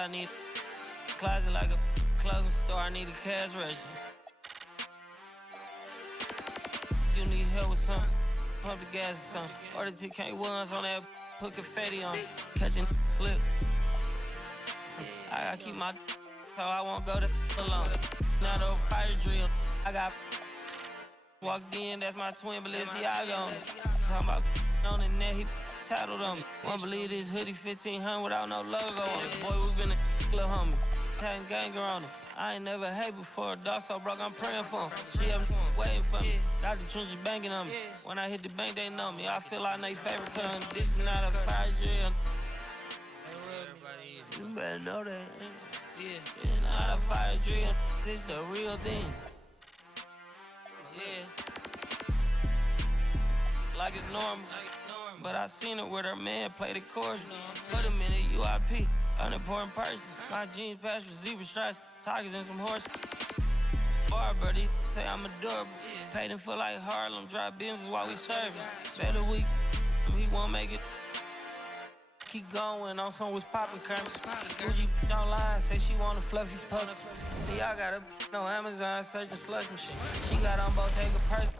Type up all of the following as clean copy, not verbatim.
I need a closet like a clothing store. I need a cash register. You need help with something, pump the gas or something. Order TK1s on that, put confetti on, catching slip. I gotta keep my so I won't go to alone. Now the fire drill, I got walked in, that's my twin Balenciaga on it. Talking about on the net, he tattled on me. Won't believe this hoodie 1500 without no logo on it. Boy, we been a little homie, having ganger on him. I ain't never hate before, dog so broke, I'm praying for him. She up waiting for me, got the trenches banging on me. When I hit the bank, they know me. I feel like they favorite cousin. This is not a fire drill. You better know that. Yeah, it's not a fire drill. This the real thing. Yeah. Like it's normal. But I seen it with her man play the chorus. Put him in a UIP, unimportant person. My jeans patch with zebra stripes, tigers and some horses. Bar buddy, say I'm adorable. Paid him for like Harlem, drive business while we serving. Better week, he won't make it. Keep going on some was poppin' currents. Gucci online, say she want a fluffy pup. Yeah, I got a no Amazon searching slush machine. She got on both take a purse.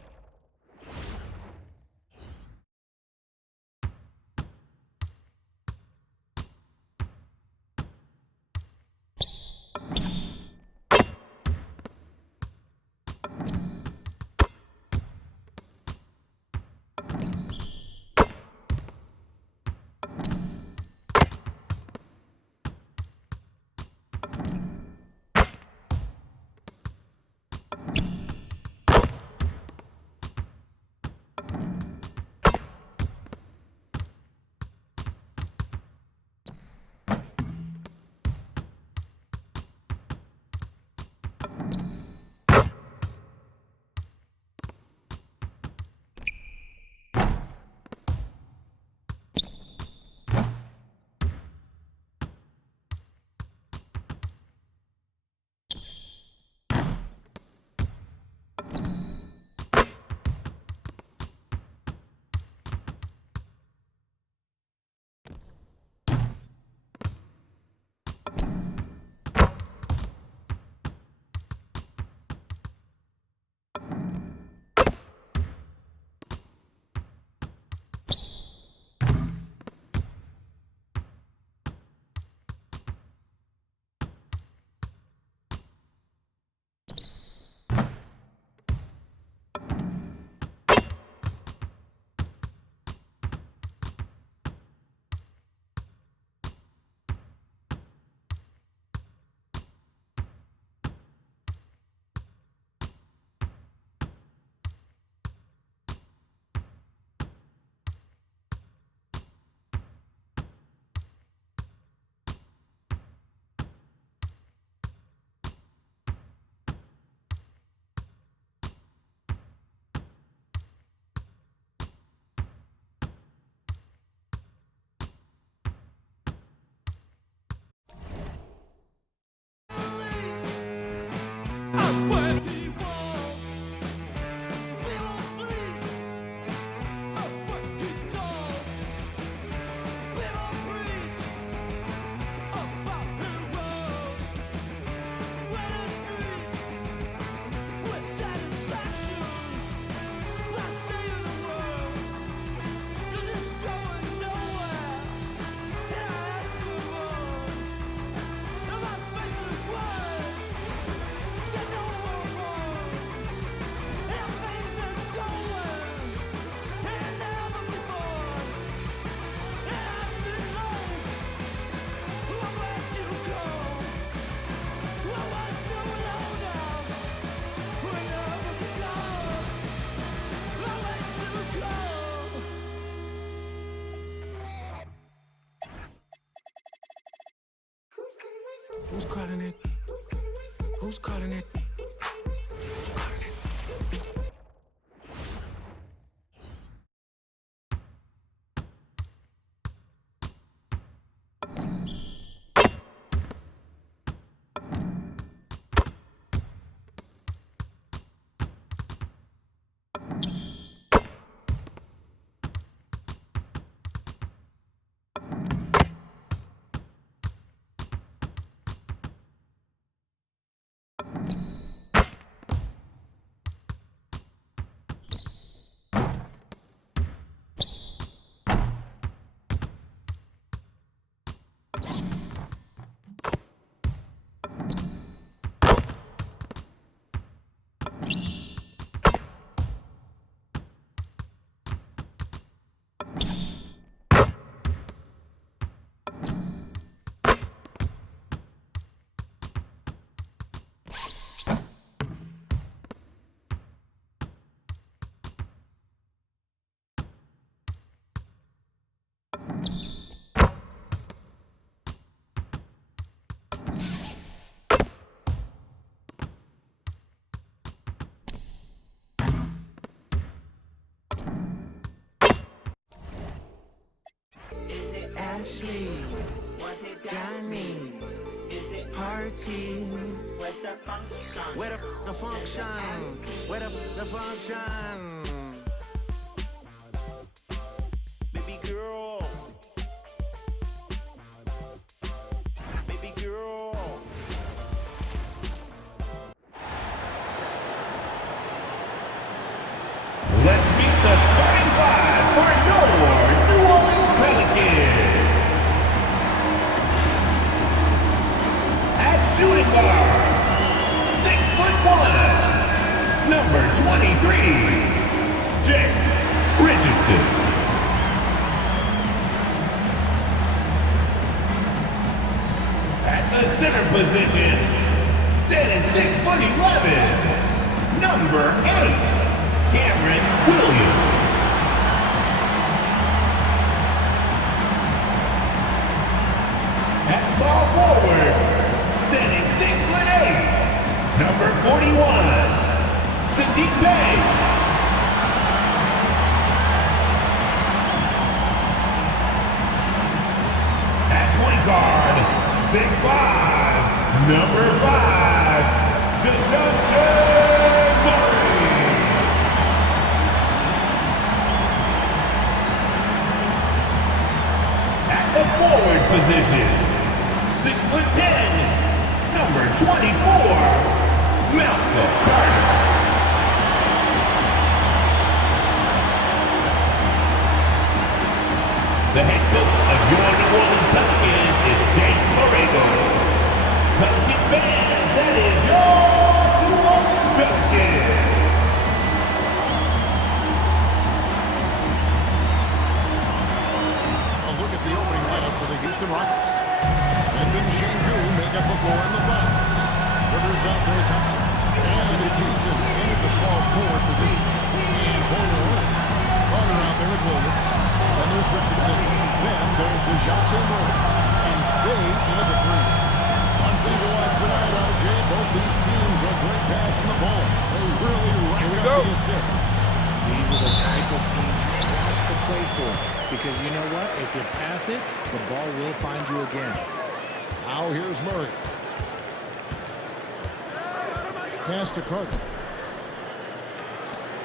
Who's calling it? Who's calling it? Who's calling it? Ashley, Danny, party. Where's the function? Where the function? Where the function? Baby girl. Baby girl. Let's meet the starting five for your New Orleans Pelicans. At shooting guard, 6'1", number 23, James Richardson. At the center position, standing 6'11", number 8. Cameron Williams. At small forward, standing 6'8", number 41, Sadiq Bey. At point guard, 6'5", number 5, DeJounte Murray. The forward position, 6'10", number 24, Malcolm Carter. The head coach of your New Orleans Pelicans is James Borrego. Pelican fans, that is your New Orleans Pelicans. Look at the opening lineup for the Houston Rockets. Edmund Shingu make up the 4 in the 5. Rivers out there, Thompson. And it's Houston in the small forward position. And for New Orleans, Carter out there with Williams. Then there's Richardson. Then there's DeJounte Murray. And they into the 3. One thing to watch tonight, RJ. Both these teams are great passing the ball. They really rack up the assists. These are the type of teams you want to play for. Because you know what? If you pass it, the ball will find you again. Now here's Murray. Pass to Carter.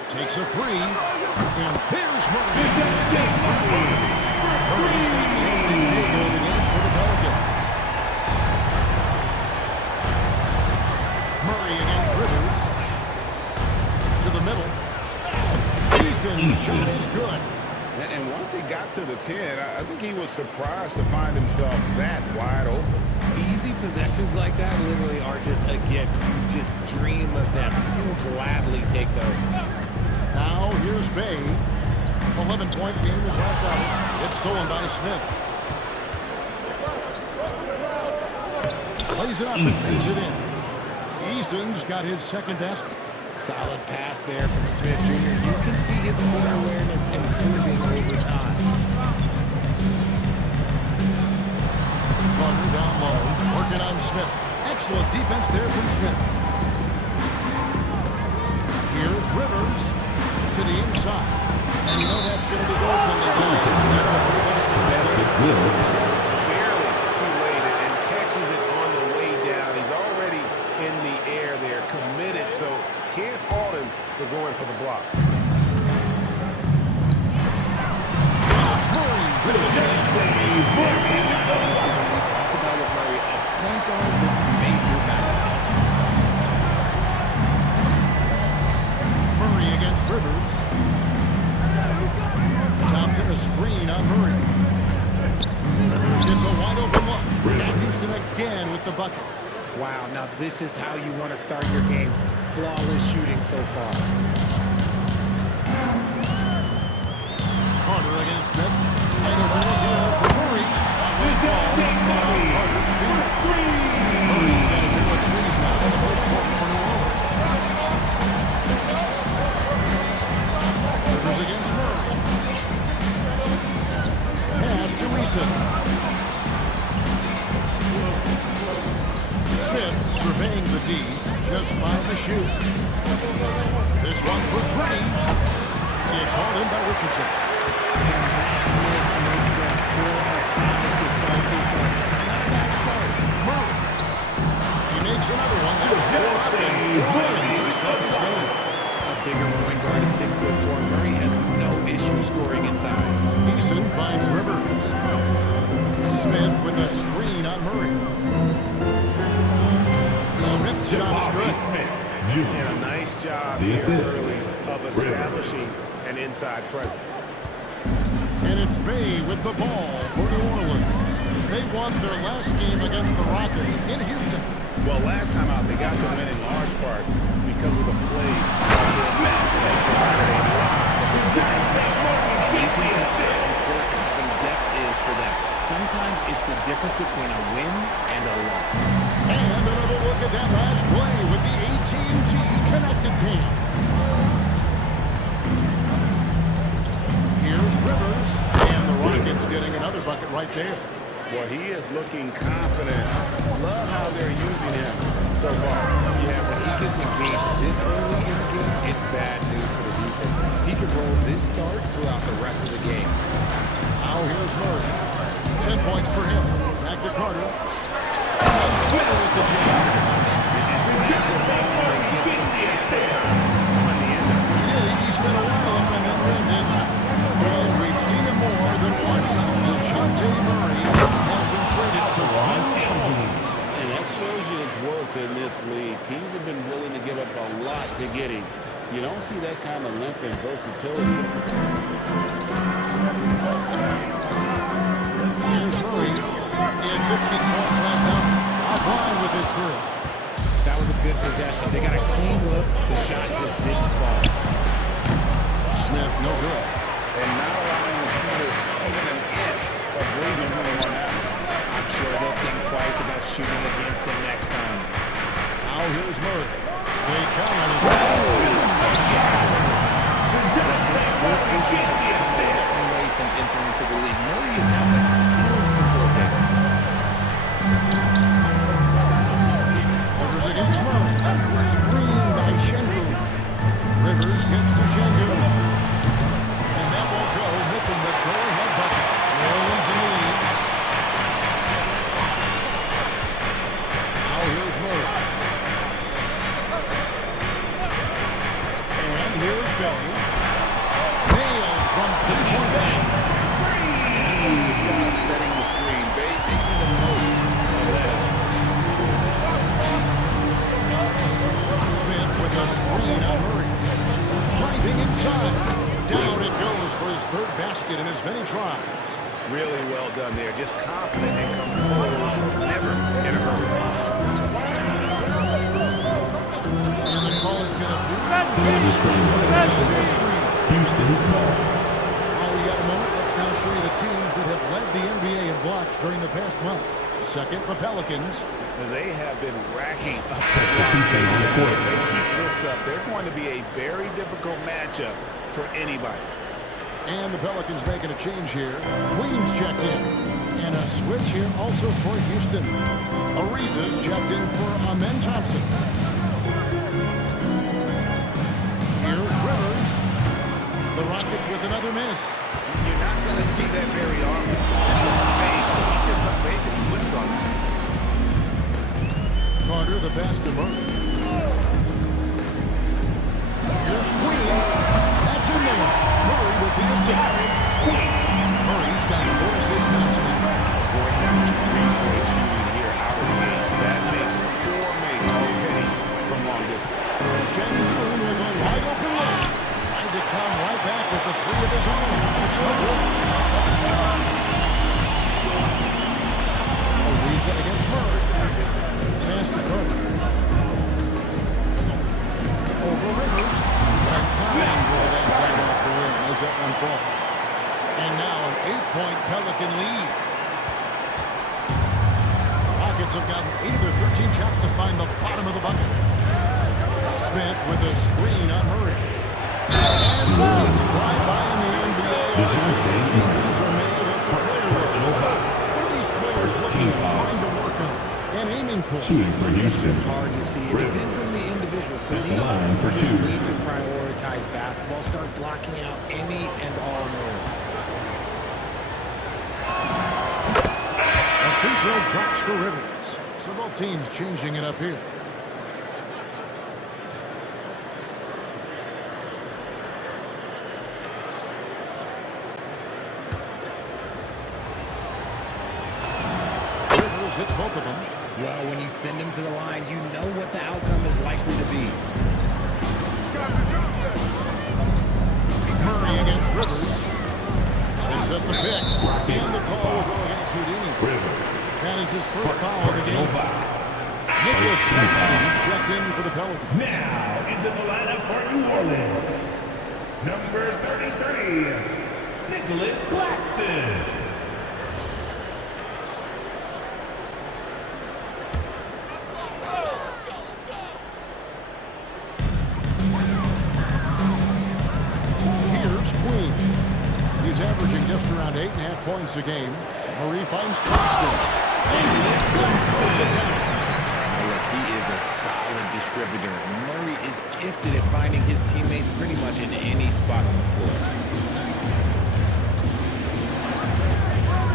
Takes a 3. And there's Murray. Murray's got the opening field goal again for the Pelicans. Murray against Rivers. To the middle. Eason's shot is good. And once he got to the 10, I think he was surprised to find himself that wide open. Easy possessions like that literally are just a gift. You just dream of them. He'll gladly take those. Now here's Bey. 11-point game is last outing. It's stolen by Smith. Plays it up and feeds it in. Eason's got his second basket. Solid pass there from Smith Jr. You can see his motor awareness improving over time. Carter down low, working on Smith. Excellent defense there from Smith. Here's Rivers to the inside. And you know that's going to be goaltending. So that's a free basket. Just barely too late and catches it on the way down. He's already in the air there, committed, so can't fault him for going for the block. Murray with the jam. We talk about with Murray, a point guard with major balance. Murray against Rivers. Thompson a screen on Murray. Rivers gets a wide open look. And Houston again with the bucket. Wow, now this is how you want to start your games. Flawless shooting so far. Carter against Smith. And a ball here for Murray. That one falls off Carter's feet. Murray's got a pair of threes now in the first quarter for New Orleans. Rivers against Murray. Pass to Eason. Smith surveying the D, just 5 to shoot. This one for 3. It's hauled in by Richardson. This makes them feel is 4 up and 4 to start his game. A bigger point guard at 6'4". Murray has no issue scoring inside. Eason finds Rivers. Smith with a screen on Murray. Smith's shot is good. And a nice job here early of establishing an inside presence. And it's Bay with the ball for New Orleans. They won their last game against the Rockets in Houston. Well, last time out, they got the win in large part because of the play of their match and they provided a lot of resistance. You can tell how important having depth is for them. Sometimes it's the difference between a win and a loss. And another look at that last play with the AT&T connected team. Here's Rivers, and the Rockets getting another bucket right there. Well, he is looking confident. Love how they're using him so far. Yeah, when he gets engaged this early in the game, it's bad news for the defense. He could roll this start throughout the rest of the game. Now here's Murray. 10 points for him. Back to Carter. Has Carter with the jam. It's not a ball that gets some kick time on the end of it. He spent a while up in that rim, didn't he? And we've seen it more than once. DeJounte Murray has been traded for Ron Jones. And that shows you his worth in this league. Teams have been willing to give up a lot to get him. You don't see that kind of length and versatility. Here's Murray. He had 15 points last night. Offline with his three. That was a good possession. They got a clean look. The shot just didn't fall. Smith, no good. And not allowing the shooter even an inch of breathing room on that. I'm sure they'll think twice about shooting against him next time. Now here's Murray. They count on his Since entering into the league, Murray is now a skilled facilitator. Rivers against Murray. Screen by Shengu. Rivers gets to Shengu. And that won't go, missing the go-ahead bucket. New Orleans in the lead. Now here's Murray. And here's Belly. Nailed from three-point line. Setting the screen. Bay making the most of that. Smith with a screen on Murray. Driving inside. Down it goes for his third basket in as many tries. Really well done there. Just confident and composed. Never in a hurry. And the call is going to be screen. We got a moment. Let's now show you the teams that have led the NBA in blocks during the past month. Second, the Pelicans. They have been racking up the blocks. If they keep this up, they're going to be a very difficult matchup for anybody. And the Pelicans making a change here. Queens checked in. And a switch here also for Houston. Ariza's checked in for Amen Thompson. Here's Rivers. The Rockets with another miss. You're not going to see that very often. In space, but he just basically whips on it. Carter, the pass to Murray. Here's Queen. That's in there. Murray with the assist. Murray's got 4 assists now tonight. Boy, he was great shooting here out of the game. That makes 4 mates already from long distance. Shengun with a wide open look. Tried to come right back with the 3 of his own. It's no good. Ariza against Murray. Pass to Carter. Over Rivers. Right time for that time off the rim as that one falls. And now an 8-point Pelican lead. Rockets have gotten 8 of their 13 shots to find the bottom of the bucket. Smith with a screen on Murray. And points fly by in the NBA. Changes are made at the player level. What are these players looking for, trying to work on, and aiming for? It's just hard to see. It depends on the individual. For the individuals who need to prioritize basketball, start blocking out any and all noise. A free throw drops for Rivers. So both teams changing it up here. Well, when you send him to the line, you know what the outcome is likely to be. Murray against Rivers. They set the pick. And the call will go against Houdini. That is his first foul of the game. Nicholas Claxton's checked in for the Pelicans. Now into the lineup for New Orleans. Number 33, Nicholas Claxton. Here's Queen. He's averaging just around 8.5 points a game. Murray finds Claxton. And He is a solid distributor. Murray is gifted at finding his teammates pretty much in any spot on the floor.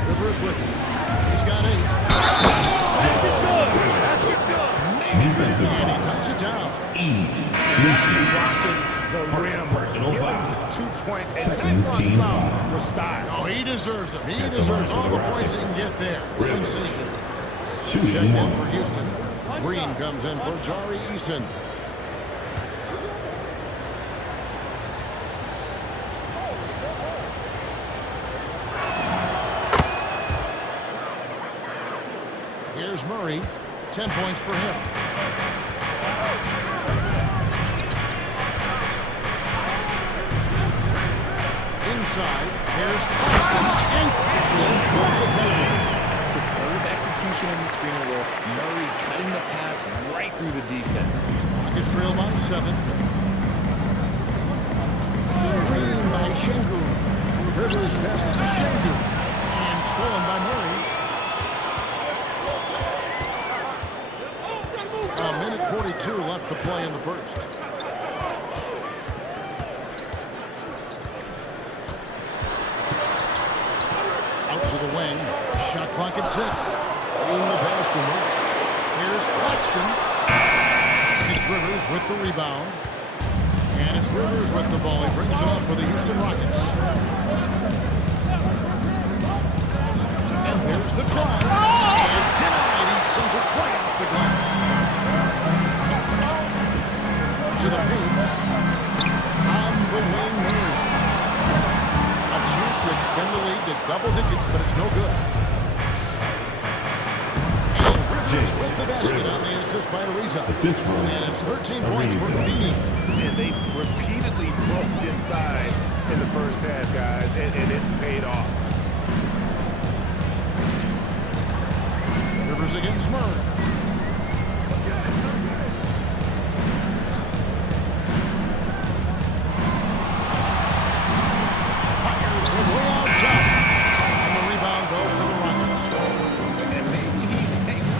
Rivers with him. He's got 8. And he tucks it down. Rocking the rim. Personal Give him foul. 2 points and that's on some for style. Oh, he deserves them. He deserves all the points he can get there. Sensational. Check in for Houston. Green comes in for Jari Eason. Here's Murray. 10 points for him. Inside. Here's Claxton. And Superb execution in the screen roll. Murray cutting the pass right through the defense. Rockets trail by 7. Screen by Şengün. Rivers passes to Şengün. And stolen by Murray. A minute 42 left to play in the first. Out to the wing. Shot clock at 6. In the pass to Murray. Here's Claxton. It's Rivers with the rebound. And it's Rivers with the ball. He brings it up for the Houston Rockets. And there's the drive. And denied. He sends it right off the glass. To the paint. On the wing, Murray. A chance to extend the lead to double digits, but it's no good. And Rivers with the basket on the assist by Ariza. And it's 13 points for Houdini. And they repeatedly broke inside in the first half, guys, and it's paid off. Rivers against Murray. Fires the way out shot. And the rebound goes to the Rockets. And maybe he thinks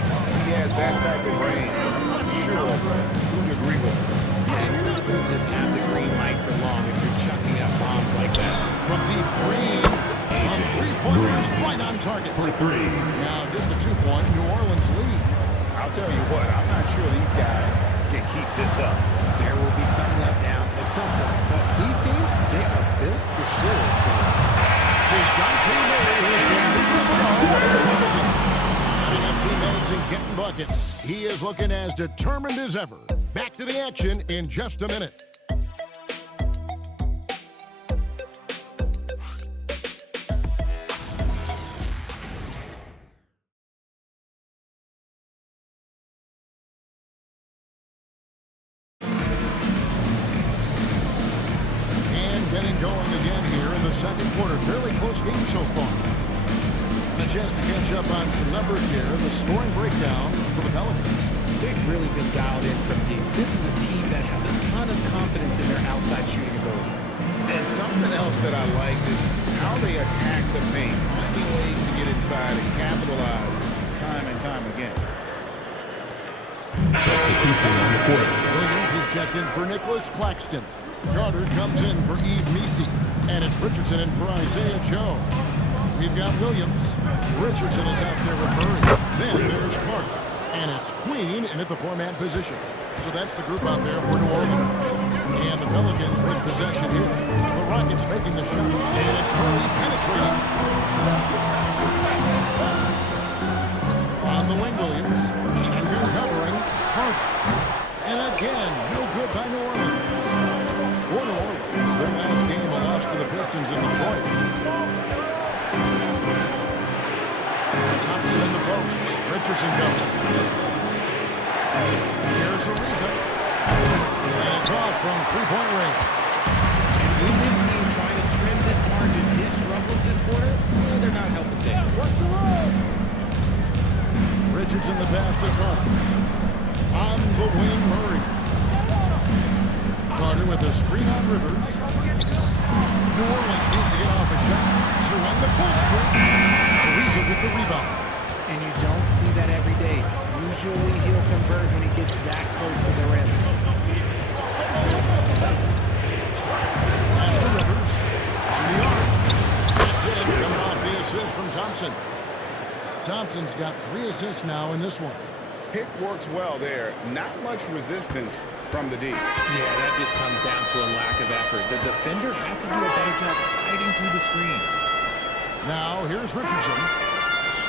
he has that type of range. I'm not sure who'd agree with him. Yeah, you're not going to just have the green light for long if you're chucking up bombs like that. From deep, Green. A three-pointer is right on target. For 3. Now just a 2-point New Orleans lead. I'll tell you what, I'm not sure these guys can keep this up. There will be some letdown at some point, but these teams, they are built to score. So DeJounte Murray has been leading the ball. Setting up teammates and getting buckets. He is looking as determined as ever. Back to the action in just a minute. Getting going again here in the second quarter. Fairly close game so far. And a chance to catch up on some numbers here. The scoring breakdown for the Pelicans. they've really been dialed in from deep. This is a team that has a ton of confidence in their outside shooting ability. And something else that I like is how they attack the paint, finding ways to get inside and capitalize time and time again. Substitution on the court. Williams is checked in for Nicholas Claxton. Carter comes in for Yves Missi. And it's Richardson in for Isaiah Joe. We've got Williams. Richardson is out there with Murray. Then there's Carter. And it's Queen in at the four-man position. So that's the group out there for New Orleans. And the Pelicans with possession here. The Rockets making the shot. And it's Murray penetrating. On the wing, Williams. by New Orleans. For New Orleans, their last game a loss to the Pistons in Detroit. Thompson in the post. Richardson covered. Here's Ariza. And it's off from three-point range. And with his team trying to trim this margin, his struggles this quarter, well, they're not helping things. What's the roll? Richardson the pass to Carter. On the wing, Murray. Carter with a screen on Rivers. New Orleans needs to get off a shot to run the point streak. Ariza with the rebound. And you don't see that every day. Usually he'll convert when he gets that close to the rim. Pass to Rivers. On the arc. That's it. Coming off the assist from Thompson. Thompson's got 3 assists now in this one. Pick works well there. Not much resistance from the D. Yeah, that just comes down to a lack of effort. The defender has to do a better job fighting through the screen. Now, here's Richardson.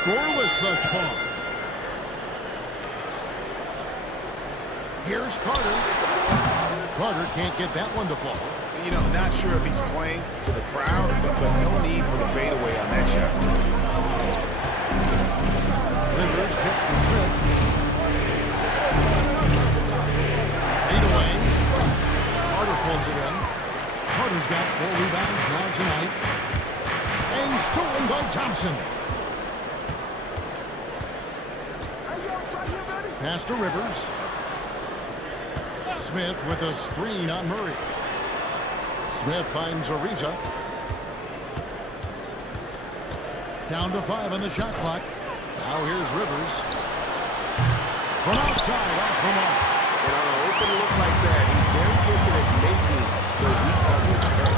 Scoreless thus far. Here's Carter. Carter can't get that one to fall. You know, not sure if he's playing to the crowd, but no need for the fadeaway on that shot. Rivers kicks to Smith. Fadeaway. Carter pulls it in. Carter's got 4 rebounds now tonight. And stolen by Thompson. Pass to Rivers. Smith with a screen on Murray. Smith finds Ariza. Down to 5 on the shot clock. Now here's Rivers. From outside, off the mark. And on an open look like that, he's very gifted at making the weak coverage pay.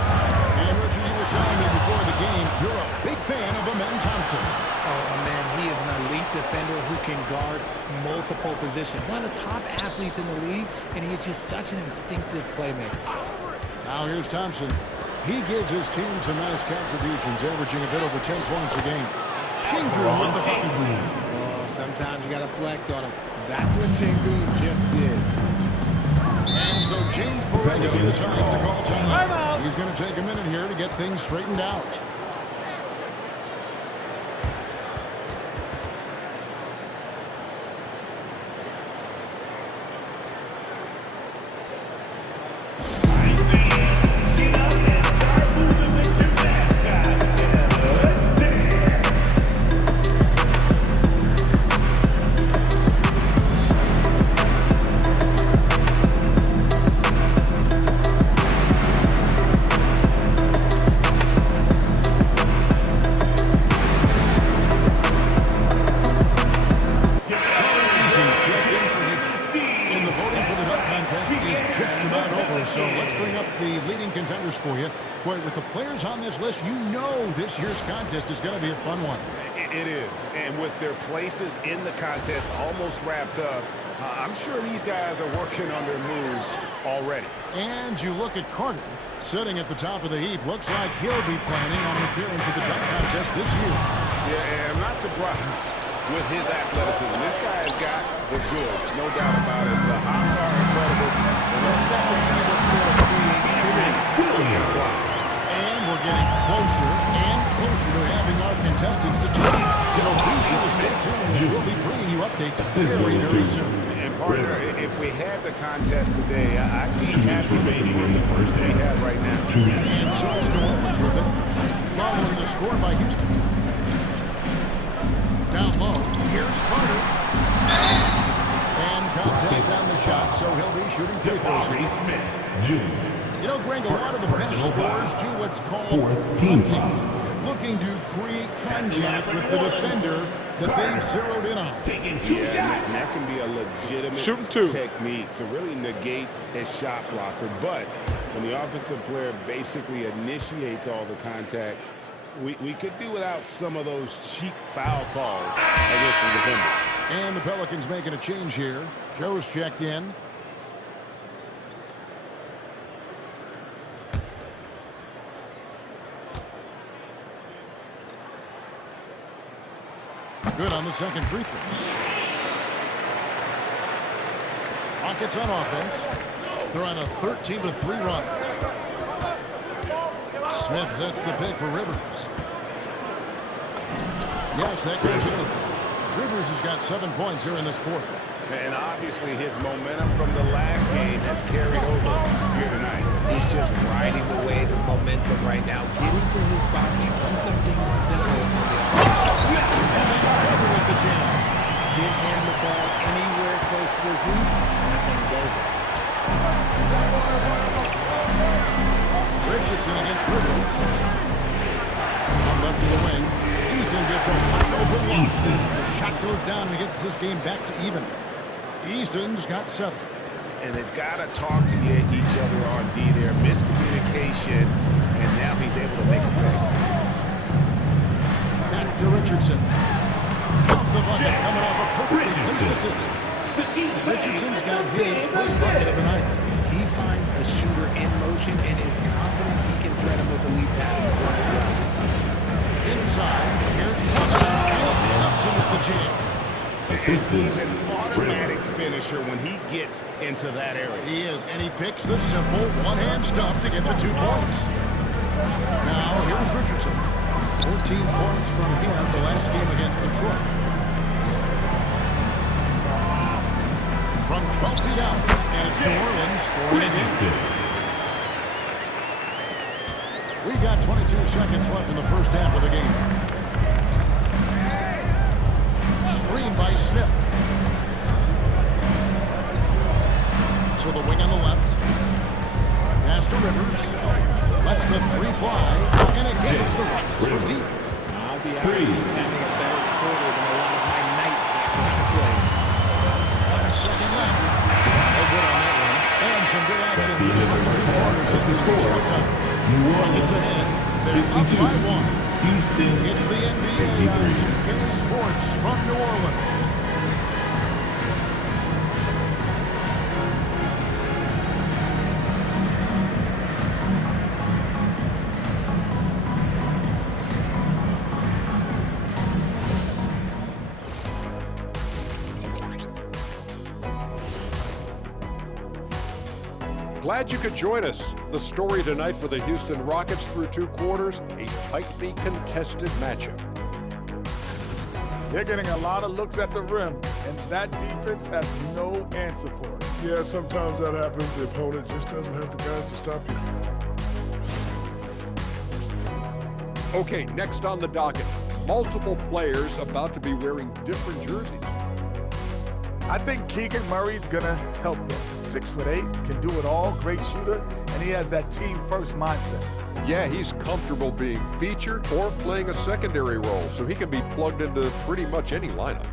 And Richard, you were telling me before the game, you're a big fan of Amen Thompson. Oh, man, he is an elite defender who can guard multiple positions. One of the top athletes in the league, and he's just such an instinctive playmaker. Now here's Thompson. He gives his team some nice contributions, averaging a bit over 10 points a game. Shingu with the bucket. Oh, sometimes you got to flex on him. That's what Shingu just did. And so James Borrego decides to call timeout. He's going to take a minute here to get things straightened out. For you. Boy, with the players on this list, you know this year's contest is going to be a fun one. It is. And with their places in the contest almost wrapped up, I'm sure these guys are working on their moves already. And you look at Carter, sitting at the top of the heap. Looks like he'll be planning on an appearance at the dunk contest this year. Yeah, and I'm not surprised with his athleticism. This guy has got the goods, no doubt about it. The hops are incredible. And let's have to see what sort of creativity he can apply. And we're getting closer and closer to having our contestants determined. So be sure to stay tuned as we'll be bringing you updates very, very soon. And partner, if we had the contest today, I'd be happy with the win we have right now. And so is New Orleans with it, following the score by Houston. Down low, here's Carter. And contact on the shot, so he'll be shooting free throws here. You know, Greg, a lot of the best scorers do what's called hunting, looking to create contact with the defender that they've zeroed in on. Yeah, and that can be a legitimate technique to really negate a shot blocker. But when the offensive player basically initiates all the contact, we could do without some of those cheap foul calls against the defender. And the Pelicans making a change here. Joe's checked in. Good on the second free throw. Rockets on offense. They're on a 13-3 run. Smith sets the pick for Rivers. Yes, that goes in. Rivers has got 7 points here in this quarter. And obviously his momentum from the last game has carried over here tonight. He's just riding the wave of momentum right now, getting to his spots and keeping things simple on the offensive side. And they cover with the jam. Give him the ball anywhere close to the hoop, that thing's over. Richardson against Rivers. On left of the wing. Eason gets a wide open look. The shot goes down and gets this game back to even. Eason's got 7. And they've got to talk to each other on D there. Miscommunication, and now he's able to make a pay. Back to Richardson. Off the bucket, coming off a perfectly placed assist. Richardson's got his first bucket of the night. He finds a shooter in motion and is confident he can threat him with the lead pass. Inside, here's Thompson, and it's Thompson with the jam. He's an automatic finisher when he gets into that area. He is, and he picks the simple one-hand stuff to get the 2 points. Now, here's Richardson. 14 points from him the last game against Detroit. From 12 feet out, and it's New Orleans scoring again. We got 22 seconds left in the first half of the game. Screen by Smith. To the wing on the left. Pass to Rivers. Lets the 3 fly. And it gets the Rockets from deep. I'll be honest, he's having a better quarter than a lot of my nights back when I played. 1 second left. No good on that one. And some good action in the first 2 quarters as we switch our time. Rockets ahead. They're up by 1. Houston, It's the NBA on 2K Sports from New Orleans. Glad you could join us. The story tonight for the Houston Rockets through 2 quarters, a tightly contested matchup. They're getting a lot of looks at the rim, and that defense has no answer for it. Yeah, sometimes that happens. The opponent just doesn't have the guys to stop you. Okay, next on the docket, multiple players about to be wearing different jerseys. I think Keegan Murray's gonna help them. 6'8", can do it all, great shooter, and he has that team-first mindset. Yeah, he's comfortable being featured or playing a secondary role, so he can be plugged into pretty much any lineup.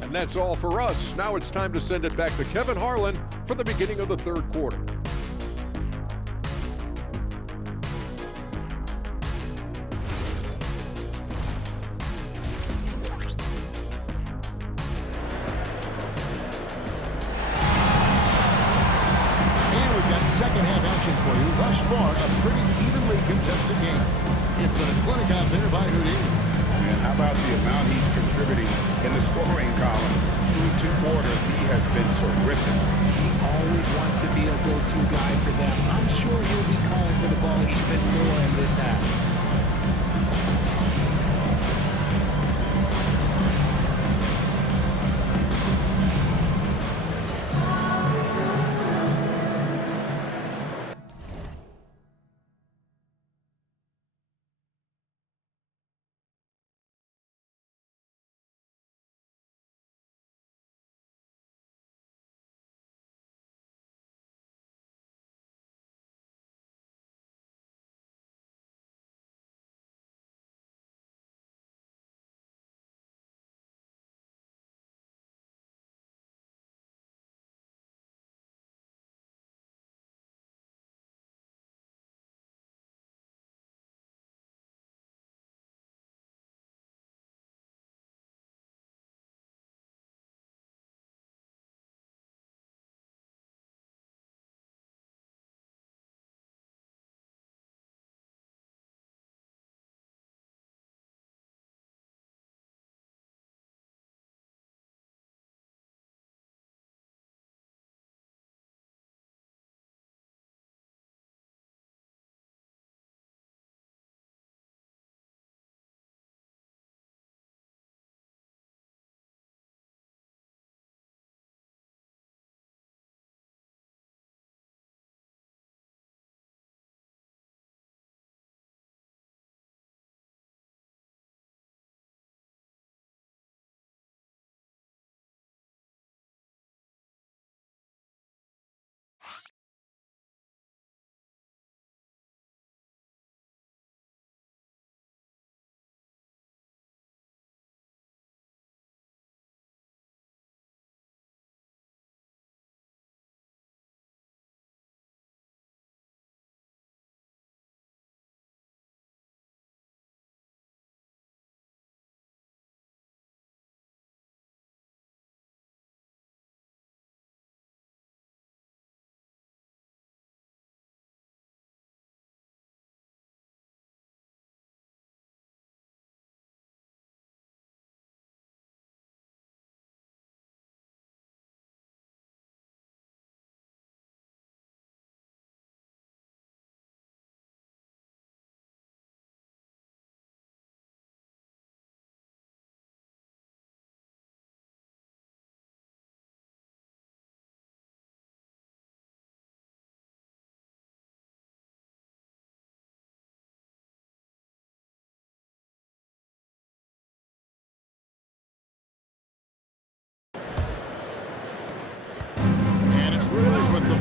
And that's all for us. Now it's time to send it back to Kevin Harlan for the beginning of the 3rd quarter. Second half action for you. Thus far, a pretty evenly contested game. It's been a clinic out there by Houdini. And how about the amount he's contributing in the scoring column? Through 2 quarters, he has been terrific. He always wants to be a go-to guy for them. I'm sure he'll be calling for the ball even more in this half.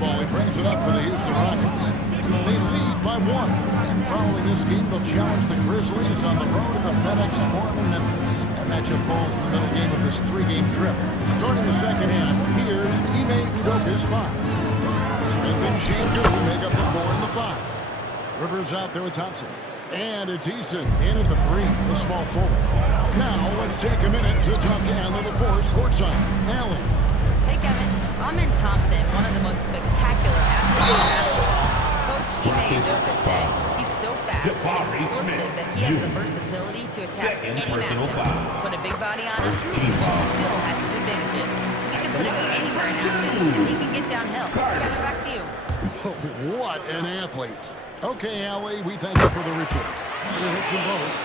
ball. He brings it up for the Houston Rockets. They lead by 1. And following this game, they'll challenge the Grizzlies on the road in the FedEx Forum in Memphis. That matchup falls in the middle game of this 3-game trip. Starting the second half, here's Ime Udoka's 5. Smith and Shangu make up the 4 and the 5. Rivers out there with Thompson. And it's Eason in at the 3, the small forward. Now let's take a minute to talk to Allen the Force courtside. Allen. Hey, Kevin. Amen Thompson, one of the most spectacular athletes in basketball. Coach Ime Udoka says he's so fast and explosive that he has the versatility to attack any matchup. Put a big body on him, he still has his advantages. He can put him anywhere in action, and he can get downhill. Kevin, back to you. What an athlete. Okay, Allie, we thank you for the report. It hits them both.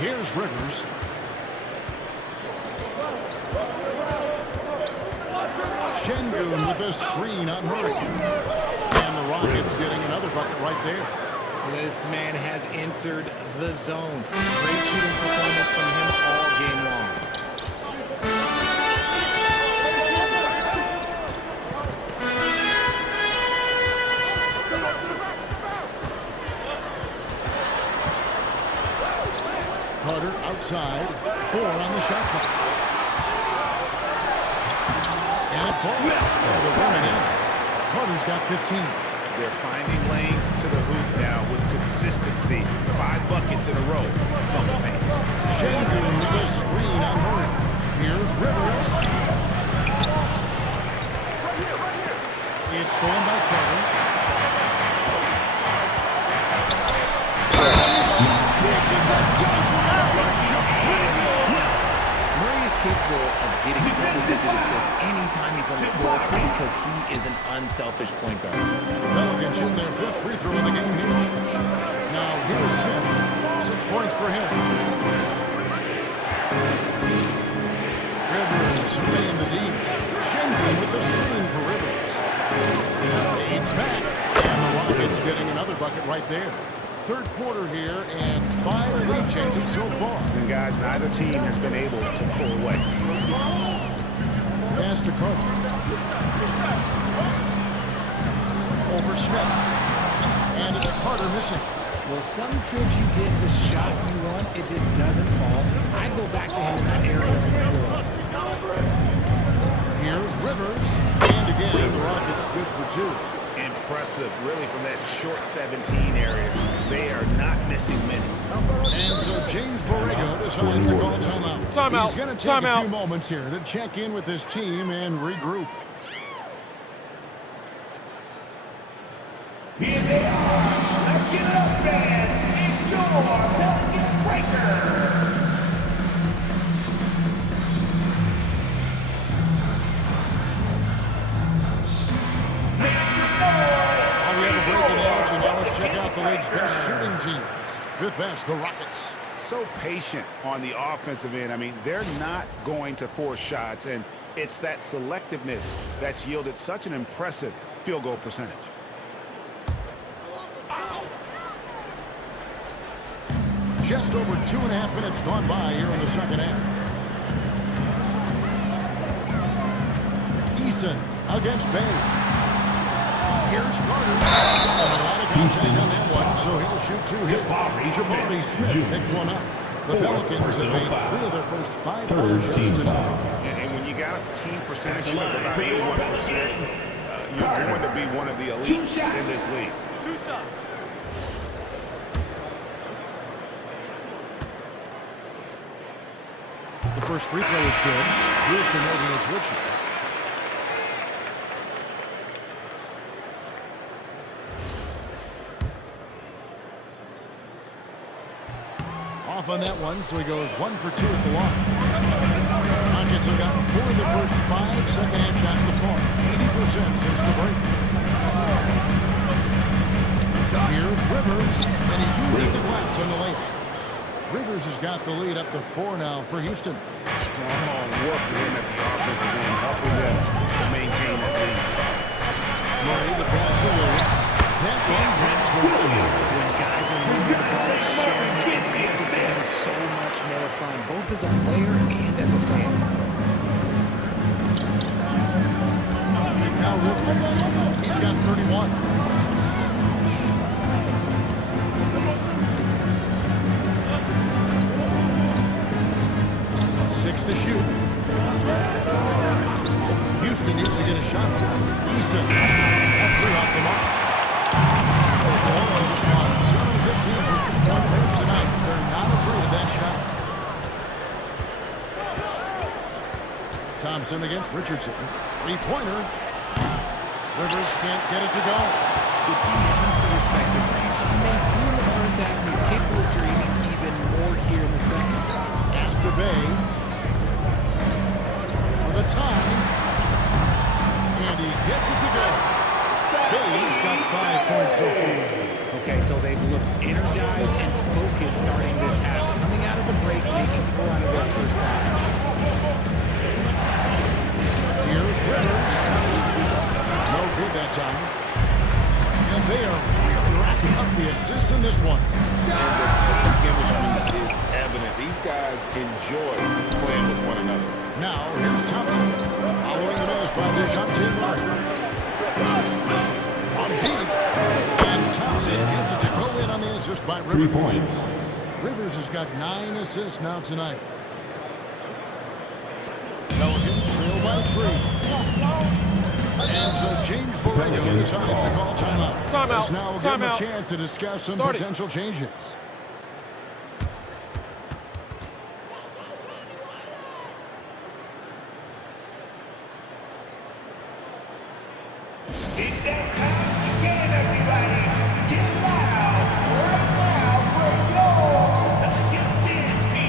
Here's Rivers. Şengün with a screen on Murray. And the Rockets getting another bucket right there. This man has entered the zone. Great shooting performance from him all game long. Carter outside, 4 on the shot clock. And it falls. The women in. Carter's got 15. They're finding lanes to the hoop now with consistency. 5 buckets in a row. Double paint. Şengün with a screen on Murray. Here's Rivers. It's stolen by Carter. Murray is capable of getting double-digit assists anytime he's on the floor because he is an unselfish point guard. Pelicans shooting their 5th free throw of the game here. Now here's Smith. 6 points for him. Rivers playing the D. Şengün with the screen for Rivers. Fades back. And the Rockets getting another bucket right there. Third quarter here, and 5 lead changes so far. And guys, neither team has been able to pull away. Pass to Carter. Over Smith. And it's Carter missing. Well, some trips you get the shot you want, it just doesn't fall. I go back to him in that area on the floor. Here's Rivers. And again, the Rockets good for 2. Impressive, really, from that short 17 area. They are not missing many. And so James Borrego decides to call timeout. Timeout. He's going to take a few moments here to check in with his team and regroup. Here they are. Let's get it up, fans. It's your Pelicans Breaker. Check out the league's best shooting teams. 5th best, the Rockets. So patient on the offensive end. I mean, they're not going to force shots, and it's that selectiveness that's yielded such an impressive field goal percentage. Just over 2.5 minutes gone by here in the second half. Eason against Bay. Here's Carter. And a lot of contact on that one, so he'll shoot 2 here. Jabari Smith picks one up. The Pelicans have made 3 of their first 5 foul shots tonight. And when you got a team percentage of about 81%, you're going to be one of the elites in this league. 2 shots. The first free throw is good. Houston making a switch here. Off on that one, so he goes 1 for 2 at the line. Rockets have gotten 4 of the first 5 second-half shots to fall. 80% since the break. Here's Rivers, and he uses the glass on the layup. Rivers has got the lead up to 4 now for Houston. Strong work for him at the offensive end, helping them to maintain that lead. Murray, the pass to Williams. That one drops for Williams. When guys are moving the ball, sharing it, it makes the game so much more fun, both as a player and as a fan. Now Rivers He's got 31. 6 to shoot. Houston needs to get a shot. Eason. That's 3 off the mark. Oklahoma just won 7-15 for 3-point leads tonight. They're not afraid of that shot. Thompson against Richardson. 3-pointer. Rivers can't get it to go. The team has to respect his range. He made 2 in the first half, and he's capable of dreaming even more here in the second. Astor Bay for the tie. And he gets it to go. Bay's got 5 points so far. Okay, so they've looked energized and focused starting this half. Coming out of the break, making 4 out of their first 5. Here's Rivers. No good that time. And they are really racking up the assists in this one. And the team chemistry is evident. These guys enjoy playing with one another. Now, here's Thompson. Following the miss by DeJounte Murray. On deep. And Thompson gets it to go in on the assist by Rivers. 3 points. Rivers has got 9 assists now tonight. Pelicans trail by 3. And so James Borrego decides to call timeout. Timeout. Now we'll give him a chance to discuss some potential changes. It's that time again, everybody. Get loud right now for your Houston team.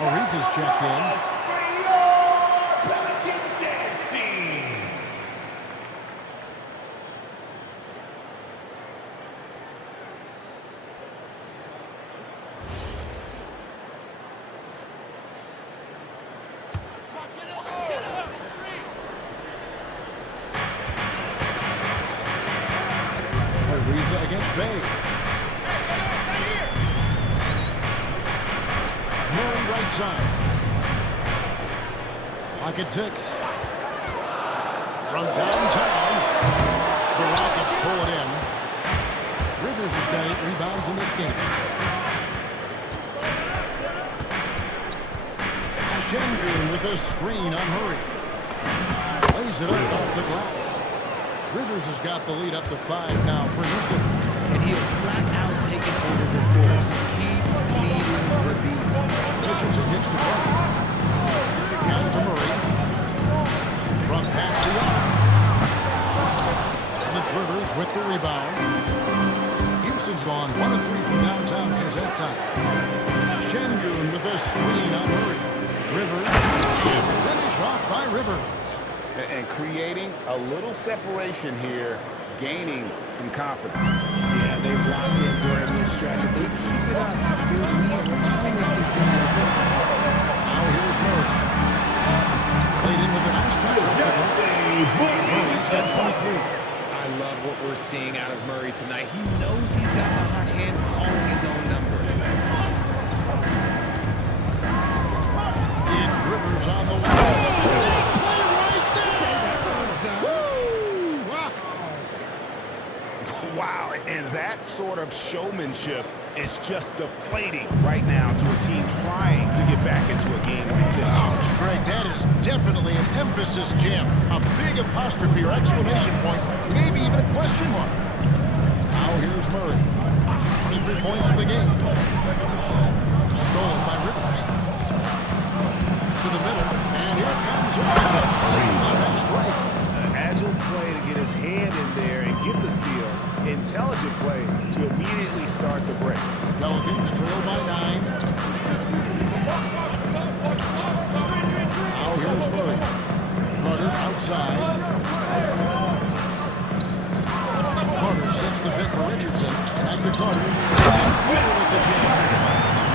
Ariza's checked in. Ariza against Bay. Murray right side. Rocket 6. From downtown, the Rockets pull it in. Rivers has got 8 rebounds in this game. Schengen with a screen on Murray. Lays it up off the glass. Rivers has got the lead up to 5 now for Houston. And he is flat out taking over this board. Keep feeding the beast. Richardson gets to cover. Pass to Murray. From past the arc. And it's Rivers with the rebound. Houston's gone 1 of 3 from downtown since halftime. Schengen with a screen on Murray. Rivers. And finish off by Rivers. And creating a little separation here, gaining some confidence. Yeah, they've locked in during this stretch. If they keep it up, their lead will only continue to grow. Now here's Murray. Played in with a nice touch off the glass. Murray's got 23. I love what we're seeing out of Murray tonight. He knows he's got the hot hand calling his own number. It's Rivers on the wall. Wow, and that sort of showmanship is just deflating right now to a team trying to get back into a game like this. Oh, Greg, that is definitely an emphasis jam. A big apostrophe or exclamation point, maybe even a question mark. Now here's Murray. 23 points in the game. Stolen by Rivers. To the middle, and here comes Richardson. Fast break. An agile play to get his hand in there and get the steal. Intelligent play to immediately start the break. Pelicans trail by 9. Now here's Murray. Carter outside. Carter sets the pick for Richardson. Back to Carter. Winner with the jam.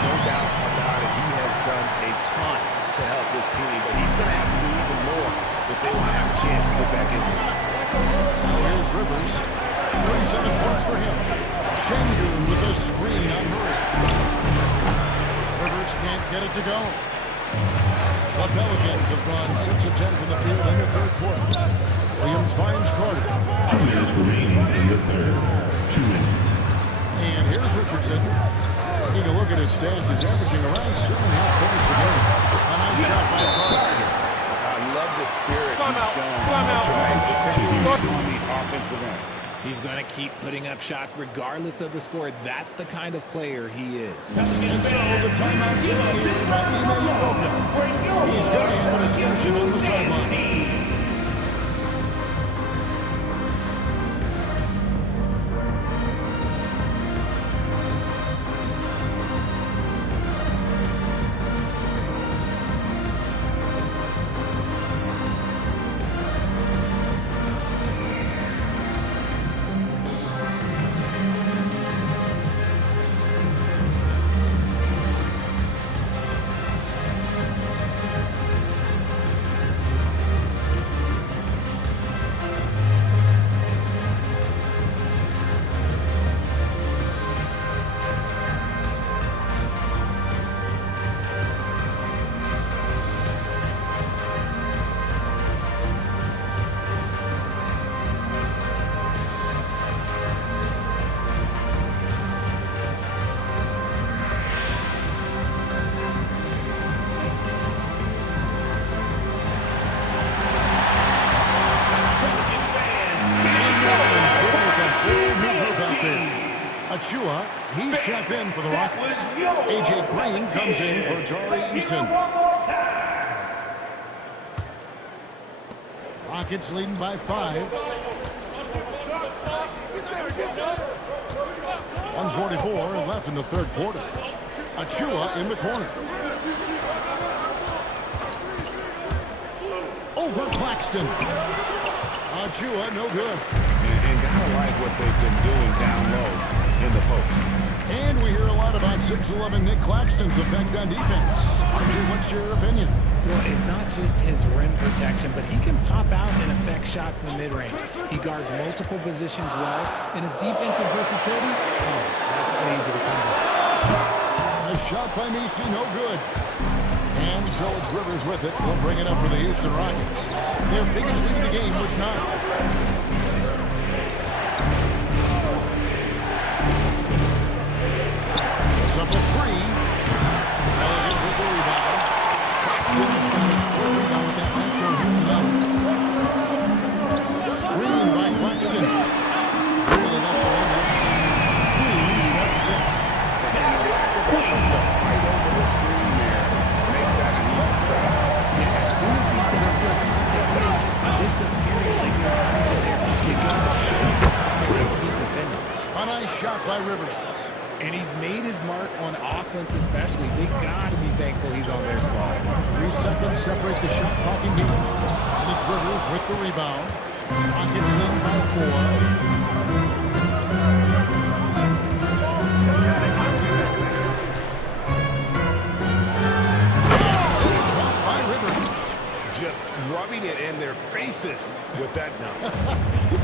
No doubt about it. He has done a ton to help this team, but he's going to have to do even more if they want to have a chance to get back in this one. Now here's Rivers. 37 points for him. Schengen with a screen on Murray. Rivers can't get it to go. The Pelicans have gone 6 of 10 from the field in the third quarter. Williams finds Carter. 2 minutes remaining in the third. 2 minutes. And here's Richardson. Taking a look at his stats, he's averaging around 7.5 points a game. A nice shot by Carter. I love the spirit Time he's out. shown Time out. trying to continue on the offensive end. He's going to keep putting up shots regardless of the score. That's the kind of player he is. And so the timeout here, Rocky May. He's got to have an excursion on the sideline. Achua, he's checked in for the Rockets. A.J. Green comes in for Jari Eason. Rockets leading by 5. 1:44 left in the third quarter. Achua in the corner. Over Claxton. Achua, no good. And gotta like what they've been doing down low in the post. And we hear a lot about 6'11" Nick Claxton's effect on defense. Archie, what's your opinion? Well, it's not just his rim protection, but he can pop out and affect shots in the mid-range. He guards multiple positions well, and his defensive versatility, that's not easy to come by. A shot by Misi, no good. And so it's Rivers with it. He'll bring it up for the Houston Rockets. Their biggest lead of the game was 9. It's up a 3. Pelicans with the rebound. Claxton's got his 4th rebound with that last one here tonight. Screen by Claxton. Really left the rim up. Who's got 6. To fight over the screen there makes that an easy shot. Yeah, as soon as these guys feel contact, they're just disappearing like they're not even there. You gotta show some fire and keep defending. A nice shot by Rivers. And he's made his mark on offense especially. They gotta be thankful he's on their squad. 3 seconds separate the shot clock and game. And it's Rivers with the rebound. Rockets lead by 4. Just rubbing it in their faces with that number.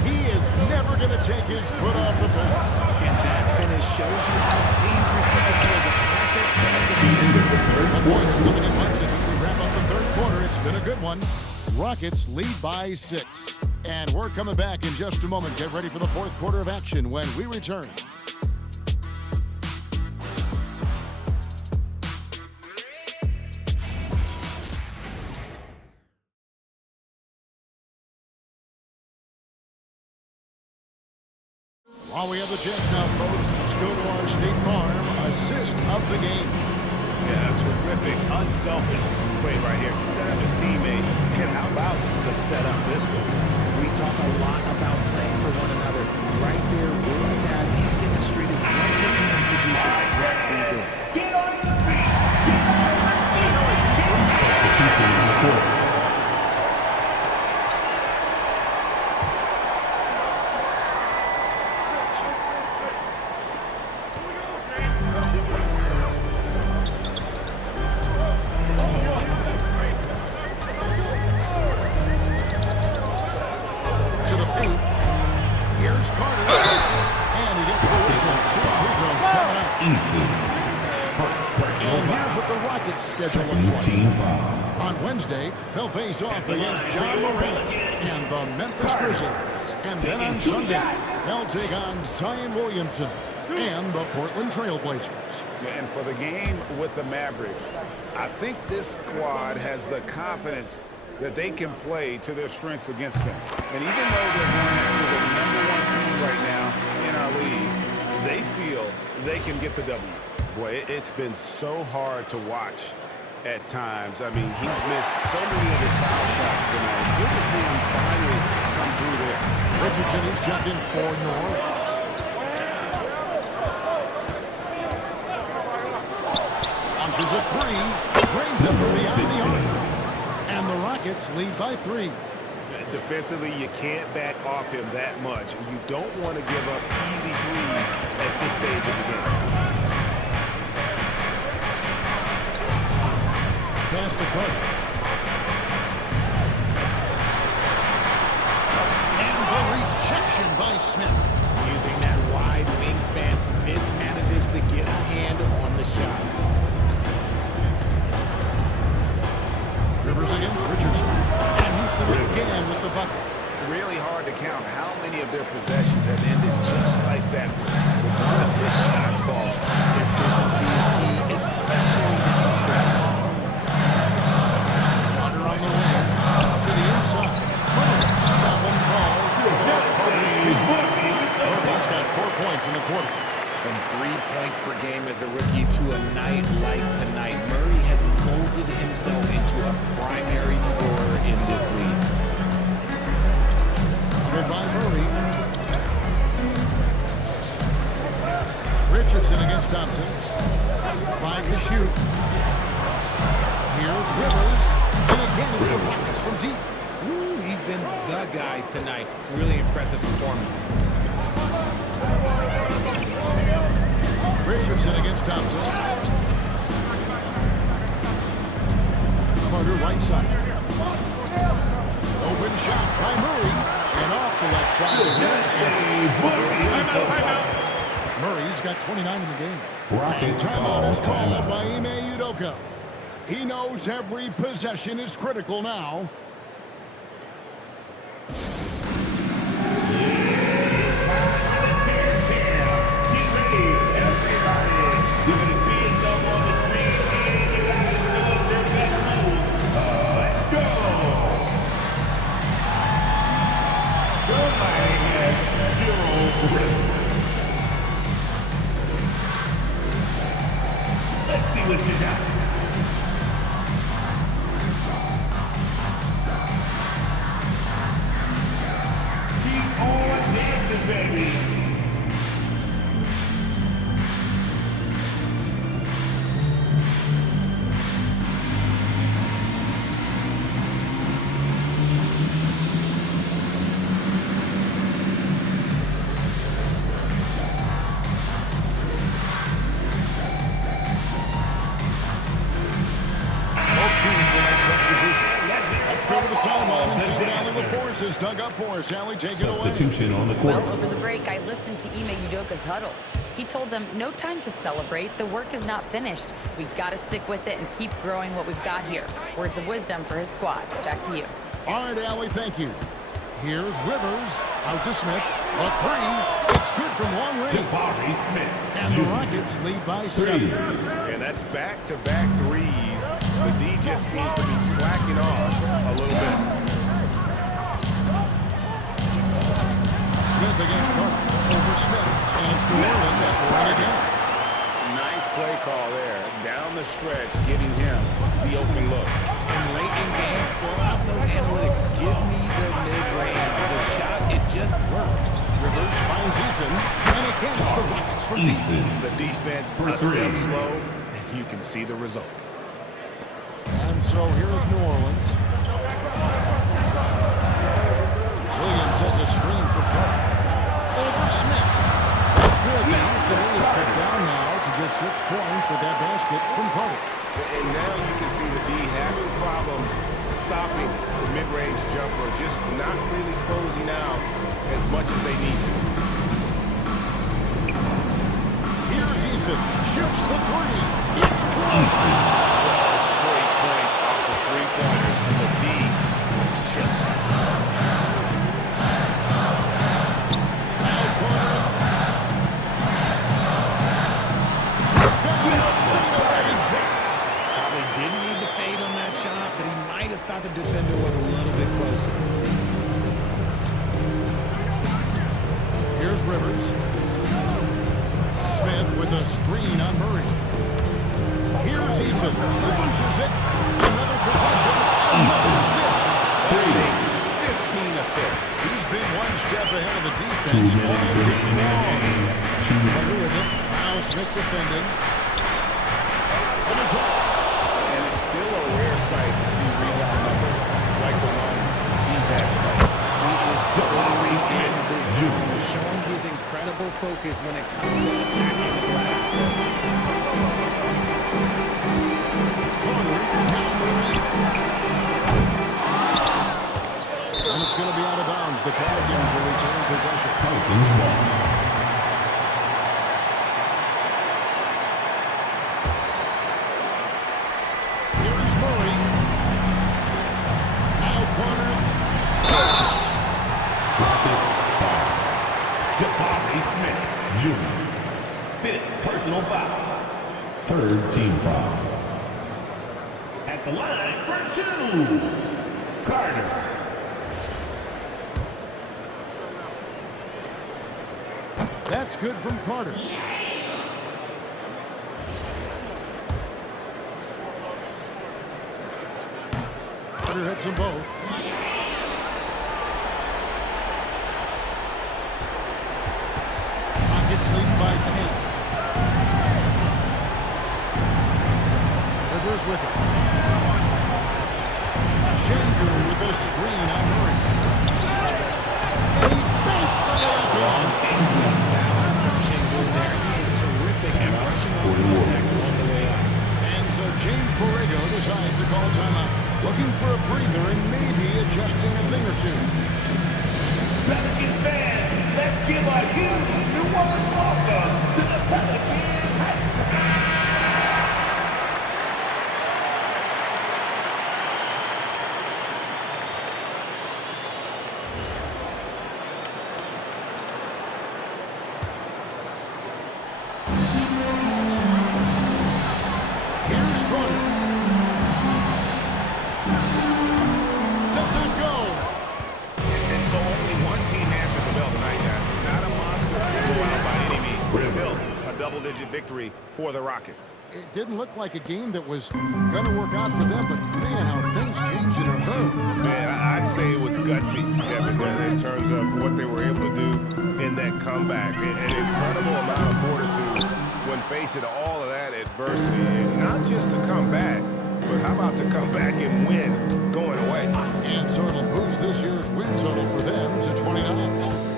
He is never going to take his foot off the pedal. And that finish shows you how dangerous he can be as a passer and defender. The points coming in bunches as we wrap up the third quarter. It's been a good one. Rockets lead by 6. And we're coming back in just a moment. Get ready for the fourth quarter of action when we return. Oh, we have the chance now, folks. Let's go to our State Farm assist of the game. Yeah, a terrific, unselfish play right here. Set up his teammate. And how about the setup this one? We talk a lot about playing for one another. Right there with the pass, he's demonstrated one thing to do exactly this. Get on your feet! Get on your feet! Substitution in the court. To the paint. Here's Carter. And he gets the whistle. 2 free throws coming up. Easy. And here's what the Rockets schedule looks like. On Wednesday, they'll face off against John Morant and the Memphis Grizzlies. And then on Sunday, they'll take on Zion Williamson and the Portland Trail Blazers. And for the game with the Mavericks, I think this squad has the confidence that they can play to their strengths against them. And even though they're going after the #1 team right now in our league, they feel they can get the W. Boy, it's been so hard to watch at times. I mean, he's missed so many of his foul shots tonight. Good to see him finally come through there. Richardson is checked in for New Orleans. Launches a 3, drains it from beyond the arc. And the Rockets lead by 3. Defensively, you can't back off him that much. You don't want to give up easy threes at this stage of the game. Pass to Carter. And the rejection by Smith. Using that wide wingspan, Smith manages to get a hand on the shot. Rivers against Richardson. And Houston again with the bucket. Really hard to count how many of their possessions have ended just like that with one of his shots falling. Efficiency is key, especially down the stretch. Carter on the wing. To the inside. That one falls. Carter's feet. Murray's got 4 points in the quarter. From 3 points per game as a rookie to a night like tonight, Murray has molded himself into a primary scorer in this league. Goodbye, Murray. Richardson against Thompson. 5 to shoot. Here's Rivers. And again, it's the Rockets from deep. Ooh, he's been the guy tonight. Really impressive performance. Richardson against Thompson. Carter right side. Open shot by Murray. And off the left side again. Murray's got 29 in the game. And timeout is called by Ime Udoka. He knows every possession is critical now. Let's see what you got. Keep on dancing, baby. Is dug up for us. Allie, take it away. Substitution on the court. Well, over the break, I listened to Ime Udoka's huddle. He told them, no time to celebrate. The work is not finished. We've got to stick with it and keep growing what we've got here. Words of wisdom for his squad. Back to you. All right, Allie, thank you. Here's Rivers. Out to Smith. A 3. It's good from long range. Smith. And the Rockets lead by 7. And that's back-to-back threes. The D just seems to be slacking off a little bit. Smith against Carter. over Smith. And it's New Orleans scoring again. Nice play call there. Down the stretch, getting him the open look. And late in games, throw out those analytics. Give me the mid-range. The shot, it just works. Rivers finds Eason, and again it's the Rockets from deep. The defense a step slow, and you can see the results. And so here is New Orleans. Williams has a screen for Carter. Over Smith. That's good. The Houston is picked down now to just 6 points with that basket from Carter. And now you can see the D having problems stopping the mid-range jumper, just not really closing out as much as they need to. Here's Eason. Shoots the three. It's close. 12 straight points off the three-pointers, and the D shifts. Probably didn't need the fade on that shot, but he might have thought the defender was a little bit closer. Here's Rivers. Smith with a screen on Murray. Here's Eason. Launches it. Another possession. Another assist. That makes 15 assists. He's been one step ahead of the defense all game long. Carter with it. Now Smith defending. And it's still a rare sight to see rebound numbers like the ones he's had tonight. He is totally in the zone, showing his incredible focus when it comes to attacking the glass. And it's going to be out of bounds. The Pelicans will retain possession. Pelicans ball. Here's Murray. Now Carter. Jabari Smith, Jr. 5th personal foul. 3rd team foul. At the line for 2, Carter. That's good from Carter. Carter hits them both. Rockets lead by 10. Rivers with it. Schengen with a screen on Murray. He banks the layup. Balance from Schengen there. He is terrific at rushing off contact on the way up. And so James Borrego decides to call timeout. Looking for a breather and maybe adjusting a thing or two. Pelicans fans, let's give a huge New Orleans welcome to the Pelicans High School. Here's Carter. Does not go. And so only one team answered the bell tonight, guys. Not a monster to go out by any means, but still a double-digit victory for the Rockets. It didn't look like a game that was going to work out for them, but man, how things changed in a hurry. Man, I'd say it was gutsy, Kevin, in terms of what they were able to do in that comeback. An incredible amount of fortitude when facing all of that adversity. And not just to come back, but how about to come back and win going away? And so it'll boost this year's win total for them to 29.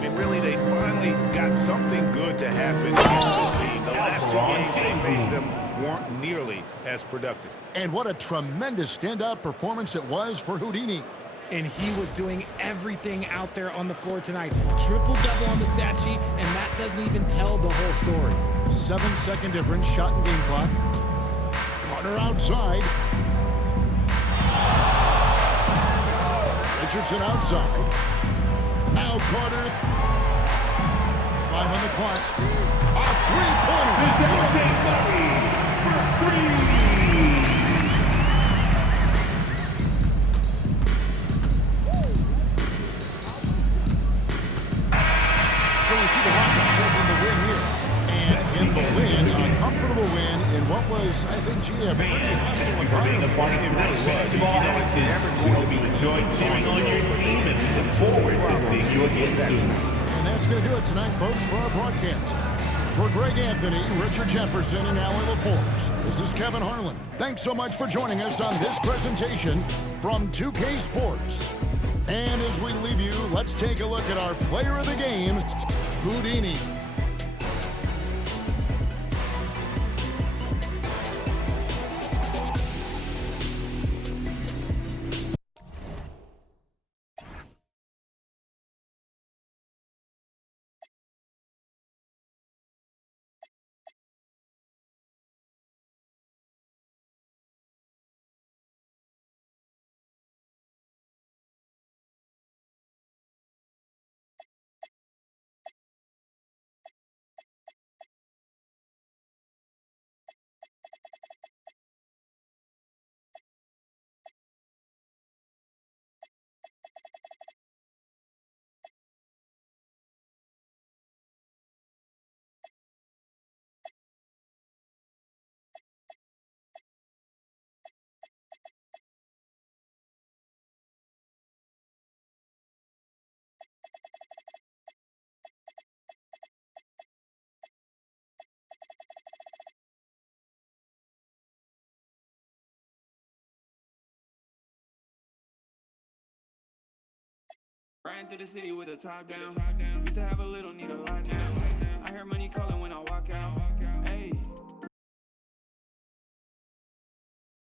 And really, they finally got something good to happen against this team. The last 2 games they faced them weren't nearly as productive. And what a tremendous standout performance it was for Houdini. And he was doing everything out there on the floor tonight. Triple-double on the stat sheet, and that doesn't even tell the whole story. 7-second difference, shot and game clock. Carter outside. Richardson outside. Now Carter. 5 on the clock. A three-pointer. So we see the Rockets was, I think, gee, a pretty hostile for being a environment. part of tonight's basketball action. We hope you enjoyed cheering on your team and we look forward to seeing you again soon. And that's going to do it tonight, folks, for our broadcast. For Greg Anthony, Richard Jefferson, and Allie LaForce, this is Kevin Harlan. Thanks so much for joining us on this presentation from 2K Sports. And as we leave you, let's take a look at our player of the game, Houdini. Riding through the city with the top down. Used to have a little, need a lot now. I hear money calling.